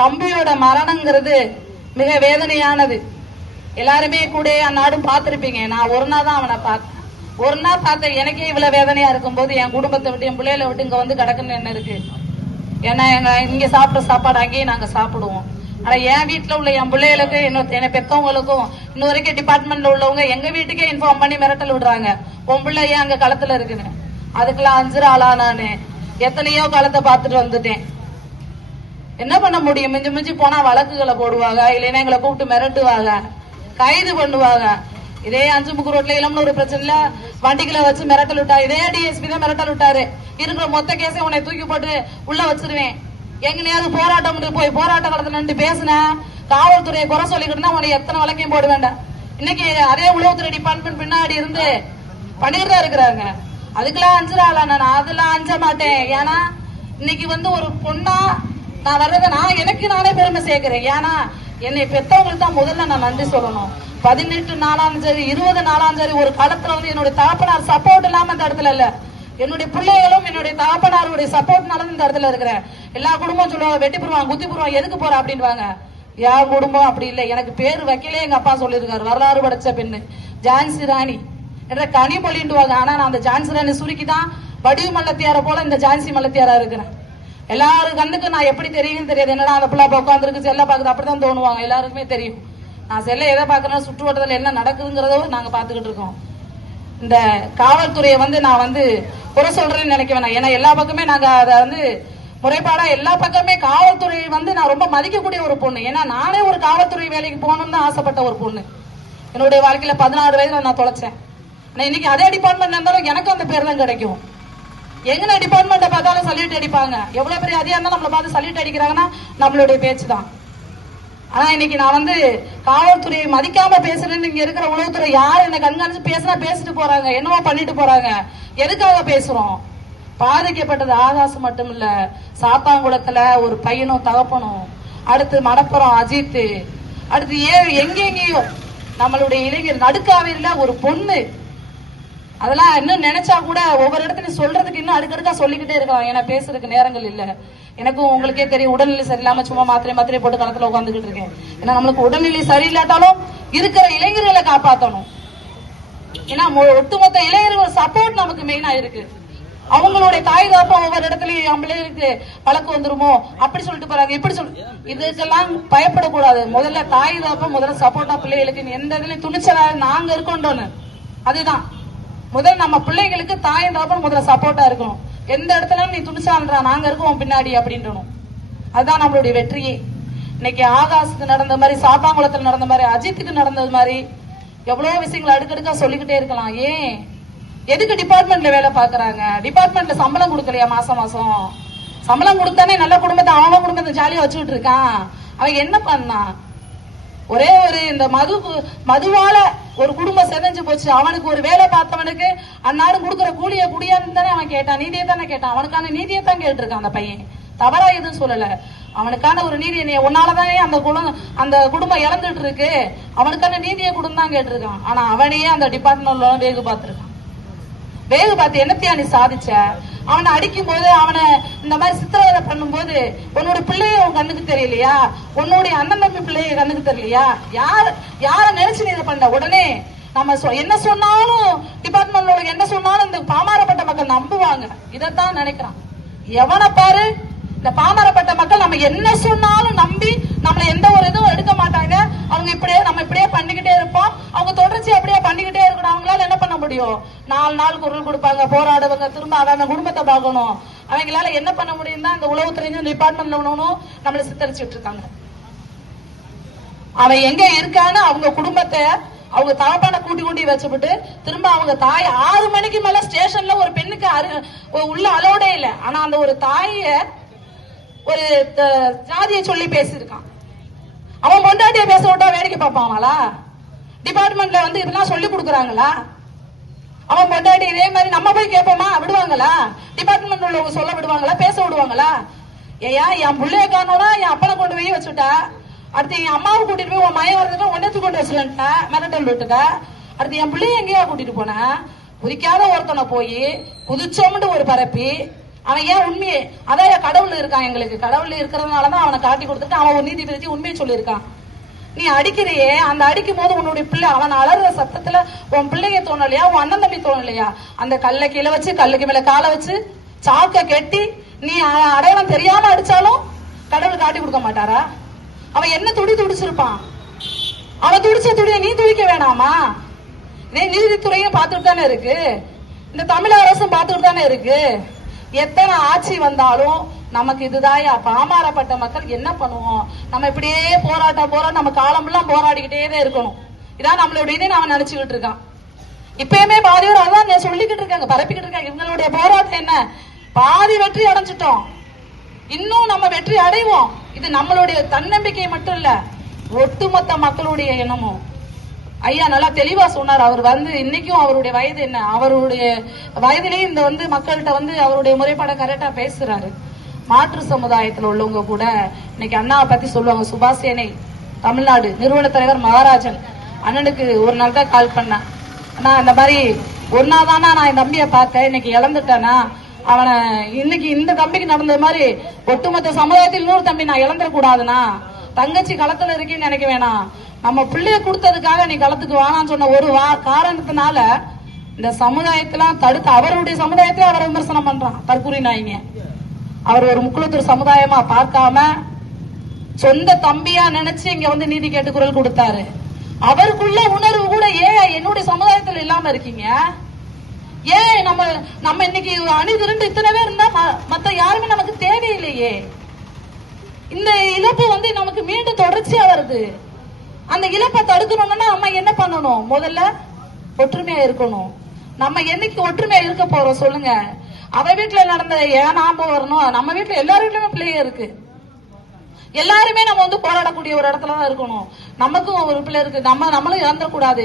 தம்பியோட மரணங்கிறது மிக வேதனையானது. எல்லாருமே கூட அந்நாடும் பார்த்திருப்பீங்க. நான் ஒரு நாள் தான் அவனை பார்த்தேன். ஒரு நாள் பார்த்தேன். எனக்கே இவ்வளவு வேதனையா இருக்கும் போது என் குடும்பத்தை விட்டு என் பிள்ளைகளை விட்டு இங்க வந்து கிடக்குன்னு என்ன இருக்கு? ஏன்னா இங்க சாப்பிட்ற சாப்பாடு அங்கேயும் நாங்க சாப்பிடுவோம். ஆனா என் வீட்டுல உள்ள என் பிள்ளைகளுக்கு என்னை பெத்தவங்களுக்கும் இன்ன வரைக்கும் டிபார்ட்மெண்ட்ல உள்ளவங்க எங்க வீட்டுக்கே இன்ஃபார்ம் பண்ணி மிரட்டல் விடுறாங்க. உன் பிள்ளை ஏன் அங்க களத்துல இருக்குன்னு. அதுக்கெல்லாம் 5 ஆளா நானு எத்தனையோ காலத்தை பார்த்துட்டு வந்துட்டேன். என்ன பண்ண முடியும்? மிஞ்சி மிஞ்சி போனா வழக்குகளை போடுவாங்க, இல்லைன்னா எங்களை கூப்பிட்டு மிரட்டுவாங்க, கைது பண்ணுவாங்க. இதே அஞ்சுமுக்கு ரோட்ல இளம்னு ஒரு பிரச்சனைல வண்டிகளை வச்சு மிரட்டல் விட்டாரு. இதே டிஎஸ்பி தான் மிரட்டல் விட்டாரு. இருக்கிற மொத்த கேஸை உன்னை தூக்கி போட்டு உள்ள வச்சிருவேன். எங்க நேரம் போராட்டம் போய் போராட்ட காலத்துல நின்று பேசின காவல்துறையை குறை சொல்லிக்கிட்டு உன்னை எத்தனை வழக்கையும் போட வேண்டாம். இன்னைக்கு அதே உளவுத்துறை டிபார்ட்மெண்ட் பின்னாடி இருந்து பண்ணிட்டு தான் இருக்கிறாங்க. அதுக்கெல்லாம் 5 ஆளா நான் அதெல்லாம் அஞ்ச மாட்டேன். ஏன்னா இன்னைக்கு வந்து ஒரு பொண்ணா நான் வர்றதை நான் எனக்கு நானே பெருமை சேர்க்கிறேன். ஏன்னா என்னை பெற்றவங்களுக்கு தான் முதல்ல நான் நன்றி சொல்லணும். 18 நாளாம் சரி 20 நாளாம் சரி ஒரு காலத்துல வந்து என்னுடைய தகப்பனார் சப்போர்ட் இல்லாம இந்த இடத்துல இல்ல. என்னுடைய பிள்ளைகளும் என்னுடைய தகப்பனாருடைய சப்போர்ட்னால இந்த இடத்துல இருக்கிறேன். எல்லா குடும்பம் சொல்லுவாங்க வெட்டி போடுவாங்க குத்தி போடுவாங்க எதுக்கு போற அப்படின்வாங்க. என் குடும்பம் அப்படி இல்லை. எனக்கு பேர் வைக்கலே எங்க அப்பா சொல்லியிருக்காரு. வரலாறு படைச்ச பெண்ணு ஜான்சி ராணி என்ற கனி பொழிண்டுவாங்க. ஆனா நான் அந்த ஜான்சி ராணி சுருக்கிதான் வடிவு மல்லத்தியார போல இந்த ஜான்சி மல்லத்தியாரா இருக்கிறேன். எல்லாரும் கண்ணுக்கு நான் எப்படி தெரியும் தெரியாது. என்னடா அந்த பிள்ளை உட்காந்துருக்கு செல்ல பாக்குது அப்படிதான் தோணுவாங்க. எல்லாருக்குமே தெரியும். நான் செல்ல எதை பாக்குறேன்னா சுற்று வட்டத்தில் என்ன நடக்குதுங்கிறதோ நாங்க பாத்துக்கிட்டு இருக்கோம். இந்த காவல்துறையை வந்து நான் வந்து குறை சொல்றேன்னு நினைக்க வேணாம். ஏன்னா எல்லா பக்கமே நாங்க அதை வந்து முறைப்பாடா எல்லா பக்கமே காவல்துறை வந்து நான் ரொம்ப மதிக்கக்கூடிய ஒரு பொண்ணு. ஏன்னா நானே ஒரு காவல்துறை வேலைக்கு போகணும்னு ஆசைப்பட்ட ஒரு பொண்ணு. என்னுடைய வாழ்க்கையில 16 வயதுல நான் தொலைச்சேன். இன்னைக்கு அதே டிபார்ட்மெண்ட் இருந்தாலும் எனக்கு அந்த பேர் தான் கிடைக்கும். எங்க டிபார்ட்மெண்ட்டை பார்த்தாலும் சல்யூட் அடிப்பாங்க. எவ்வளவு பெரிய அதிகாரம் இருந்தாலும் நம்மளை பார்த்து சல்யூட் அடிக்கிறாங்கன்னா நம்மளுடைய பேச்சு தான். ஆனா இன்னைக்கு நான் வந்து காவல்துறையை மதிக்காம பேசுறேன்னு இங்க இருக்கிற உளவுத்துறை யார் என்ன கண்காணிச்சு பேசினா பேசிட்டு போறாங்க, என்னவோ பண்ணிட்டு போறாங்க. எதுக்காக பேசுறோம்? பாதிக்கப்பட்டது ஆகாசம் மட்டும் இல்ல, சாத்தாங்குளத்துல ஒரு பையனும் தகப்பனும், அடுத்து மடப்புறம் அஜித், அடுத்து எங்கெங்கேயோ நம்மளுடைய இளைஞர் நடுக்காவிரில ஒரு பொண்ணு. அதெல்லாம் இன்னும் நினைச்சா கூட ஒவ்வொரு இடத்துலயும் சொல்றதுக்கு இன்னும் அடுக்கடுக்கா சொல்லிக்கிட்டே இருக்கலாம். ஏன்னா பேசுறதுக்கு நேரங்கள் இல்ல. எனக்கும் உங்களுக்கே தெரியும் உடல்நிலை சரியில்லாம சும்மா மாத்திரை போட்டு களத்துல உட்காந்துக்கிட்டு இருக்கேன். ஏன்னா நம்மளுக்கு உடல்நிலை சரியில்லாட்டாலும் இருக்கிற இளைஞர்களை காப்பாற்றணும். ஏன்னா ஒட்டுமொத்த இளைஞர்கள் சப்போர்ட் நமக்கு மெயினா இருக்கு. அவங்களுடைய தாய் தாப்பம் ஒவ்வொரு இடத்துலயும் நம்மளுக்கு பழக்கம் வந்துருமோ அப்படி சொல்லிட்டு போறாங்க, இப்படி இதுக்கெல்லாம் பயப்படக்கூடாது. முதல்ல தாய் தாப்பம் முதல்ல சப்போர்ட்டா பிள்ளைகளுக்கு எந்த இதுலயும் துணிச்சலா நாங்க இருக்கோம்னு அதுதான் முதல் நம்ம பிள்ளைகளுக்கு தாய் தாப்பம் முதல்ல சப்போர்ட்டா இருக்கணும். எந்த இடத்துல நீ துணிச்சான்றா நாங்க இருக்கோம் பின்னாடி அப்படின்றணும். அதுதான் நம்மளுடைய வெற்றியே. இன்னைக்கு ஆகாசுக்கு நடந்த மாதிரி, சாத்தாங்குளத்தில் நடந்த மாதிரி, அஜித்துக்கு நடந்தது மாதிரி எவ்வளவு விஷயங்கள் அடுக்கடுக்கா சொல்லிக்கிட்டே இருக்கலாம். ஏன் எதுக்கு டிபார்ட்மெண்ட்ல வேலை பாக்குறாங்க? டிபார்ட்மெண்ட்ல சம்பளம் கொடுக்கலையா? மாசம் மாசம் சம்பளம் கொடுத்தானே நல்ல குடும்பத்தை அவன் குடும்பத்தை ஜாலியா வச்சுக்கிட்டு இருக்கான். அவன் என்ன பண்ணான்? ஒரே ஒரு இந்த மதுவால ஒரு குடும்பம் செதஞ்சு போச்சு. அவனுக்கு ஒரு வேலை பார்த்தவனுக்கு அந்நாடு கொடுக்குற கூலிய குடியான்னு தானே அவன் கேட்டான், நீதியை தானே கேட்டான். அவனுக்கான நீதியை தான் கேட்டிருக்கான் அந்த பையன். தவறா எதுவும் சொல்லல. அவனுக்கான ஒரு நீதி உன்னாலதானே அந்த குடும்பம் இழந்துட்டு இருக்கு, அவனுக்கான நீதியை கொடுன்னு தான் கேட்டிருக்கான். ஆனா அவனையே அந்த டிபார்ட்மெண்ட்ல வேகு பார்த்திருக்கான். வேகு பார்த்து என்னத்தையா நீ சாதிச்ச? அவனை அடிக்கும் போது, அவனை இந்த மாதிரி சித்திரவதை பண்ணும் போது உன்னோட பிள்ளைய உன் கண்ணுக்கு தெரியலையா? உன்னுடைய அண்ணன் தம்பி பிள்ளைய கண்ணுக்கு தெரியலையா? யார நினைச்சு நீ இதை பண்ண? உடனே நம்ம என்ன சொன்னாலும் டிபார்ட்மெண்ட்ல என்ன சொன்னாலும் இந்த பாமரப்பட்ட மக்கள் நம்புவாங்க. இதைத்தான் நினைக்கிறான். எவனை பாரு, இந்த பாமரப்பட்ட மக்கள் நம்ம என்ன சொன்னாலும் நம்பி நம்மள எந்த ஒரு இதுவும் எடுக்க மாட்டாங்க. அவங்க நம்ம இப்படியே பண்ணிக்கிட்டே இருப்போம். அவங்க தொடர்ச்சி அப்படியே பண்ணிக்கிட்டே இருக்கணும். அவங்களால என்ன பண்ண முடியும்? 4 நாள் குரல் கொடுப்பாங்க, போராடுவாங்க, திரும்ப அவன் குடும்பத்தை பார்க்கணும். அவங்களால என்ன பண்ண முடியும் தான் இந்த உளவுத்துறையும் டிபார்ட்மெண்ட்ல ஒண்ணும் நம்மள சித்தரிச்சுட்டு இருக்காங்க. அவன் எங்க இருக்கான்னு அவங்க குடும்பத்தை அவங்க தகப்பான கூட்டி வச்சுவிட்டு திரும்ப அவங்க தாய் 6 மணிக்கு மேல ஸ்டேஷன்ல ஒரு பெண்ணுக்கு உள்ள அலோடே இல்ல. ஆனா அந்த ஒரு தாய ஒரு ஜாதியை சொல்லி பேசியிருக்கான். அவன் பொண்டாட்டிய பேச விட்டா வேடிக்கை பார்ப்பாங்களா? டிபார்ட்மெண்ட்ல வந்து இதெல்லாம் சொல்லி கொடுக்குறாங்களா? அவன் பொண்டாட்டி இதே மாதிரி நம்ம போய் கேட்போமா? விடுவாங்களா? டிபார்ட்மெண்ட் உள்ளவங்க சொல்ல விடுவாங்களா? பேச விடுவாங்களா? ஏயா என் பிள்ளைய காணோம்னா என் அப்பனை கொண்டு போய் வச்சுட்டா, அடுத்து என் அம்மாவை கூட்டிட்டு போய் உன் மயம் வரதுக்கு ஒன்னத்து கொண்டு வச்சுட்டா மிரட்டல் விட்டுட்டா, அடுத்து என் பிள்ளைய எங்கேயா கூட்டிட்டு போன? குதிக்காத ஒருத்தனை போய் குதிச்சோம்னு ஒரு பரப்பி அவன் ஏன் உண்மையே அதான் கடவுள் இருக்கான், எங்களுக்கு கடவுள் இருக்கிறதுனாலதான் அவனை காட்டி கொடுத்துட்டு அவன் ஒரு நீதிபதி உண்மையை சொல்லியிருக்கான். நீ அடிக்கிறியே, அந்த அடிக்கும் போது உன்னுடைய பிள்ளை அவன் அலற சத்தத்துல உன் பிள்ளைங்க தோணலையா, உன் அண்ணன் தம்பி தோணலையா? அந்த கல்லை கீழே வச்சு கல்லுக்கு மேல காலை வச்சு சாக்க கெட்டி நீ அடையாளம் தெரியாம அடிச்சாலும் கடவுள் காட்டி கொடுக்க மாட்டாரா? அவன் என்ன துடிச்சிருப்பான்? அவன் துடிச்ச துடிய நீ துடிக்க வேணாமா? நீதித்துறையும் பார்த்துட்டு தானே இருக்கு, இந்த தமிழக அரசும் பார்த்துட்டு தானே இருக்கு. எத்தனை ஆட்சி வந்தாலும் நமக்கு இதுதாயா பாமாரப்பட்ட மக்கள் என்ன பண்ணுவோம்? நம்ம இப்படியே போராட்டம் நம்ம காலமெல்லாம் போராடிக்கிட்டே தான் இருக்கணும். இதான் நம்மளுடைய இதை அவன் நினைச்சுக்கிட்டு இருக்கான். இப்பயுமே பாதியோர் அதான் சொல்லிக்கிட்டு இருக்காங்க, பரப்பிக்கிட்டு இருக்காங்க. இவங்களுடைய போராட்டம் என்ன? பாதி வெற்றி அடைஞ்சிட்டோம், இன்னும் நம்ம வெற்றி அடைவோம். இது நம்மளுடைய தன்னம்பிக்கை மட்டும் இல்ல, ஒட்டுமொத்த மக்களுடைய எண்ணமும். ஐயா நல்லா தெளிவா சொன்னார். அவர் இன்னைக்கும் அவருடைய வயது என்ன, அவருடைய வயதிலேயே இந்த மக்கள்கிட்ட அவருடைய முறைப்பாட கரெக்டா பேசுறாரு. மாற்று சமுதாயத்தில் உள்ளவங்க கூட இன்னைக்கு அண்ணாவை பத்தி சொல்லுவாங்க. சுபாஷ் சேனை தமிழ்நாடு நிறுவன தலைவர் மகாராஜன் அண்ணனுக்கு ஒரு நாள் தான் கால் பண்ணேன். அண்ணா இந்த மாதிரி ஒன்னாதானா நான் என் தம்பியை பார்த்தேன், இன்னைக்கு இழந்துட்டேனா, அவனை இன்னைக்கு இந்த தம்பிக்கு நடந்த மாதிரி ஒட்டுமொத்த சமுதாயத்தில் இன்னொரு தம்பி நான் இழந்துடக்கூடாதுனா, தங்கச்சி களத்துல இருக்கேன்னு நினைக்க வேணாம், நம்ம பிள்ளைய கொடுத்ததுக்காக நீ களத்துக்கு வானான்னு சொன்ன ஒரு காரணத்தினால இந்த சமுதாயத்தெல்லாம் தடுத்து அவருடைய சமுதாயத்தை அவரை விமர்சனம் பண்றான். தற்கூரி நாயிங்க. அவர் ஒரு முக்குளத்தூர் சமுதாயமா பார்க்காம சொந்த தம்பியா நினைச்சு இங்க நீதி கேட்டு குரல் கொடுத்தாரு. அவருக்குள்ள உணர்வு கூட ஏன் என்னுடைய சமுதாயத்தில் இல்லாம இருக்கீங்க? ஏன் நம்ம இன்னைக்கு அணி திரண்டு இத்தனை பேர் இருந்தா மத்த யாருமே நமக்கு தேவையில்லையே. இந்த இழப்பு நமக்கு மீண்டும் தொடர்ச்சியா வருது. அந்த இழப்பை தடுக்கணும்னா நம்ம என்ன பண்ணணும்? முதல்ல ஒற்றுமையா இருக்கணும். நம்ம என்னைக்கு ஒற்றுமையா இருக்க போறோம் சொல்லுங்க? அவ வீட்டுல நடந்த ஏன் ஞாபகம் வரணும்? நம்ம வீட்டுல எல்லார் வீட்லயுமே பிள்ளைங்க இருக்கு. எல்லாருமே நம்ம போராடக்கூடிய ஒரு இடத்துலதான் இருக்கணும். நமக்கும் ஒரு பிள்ளை இருக்கு, நம்மளும் இழந்துடக்கூடாது.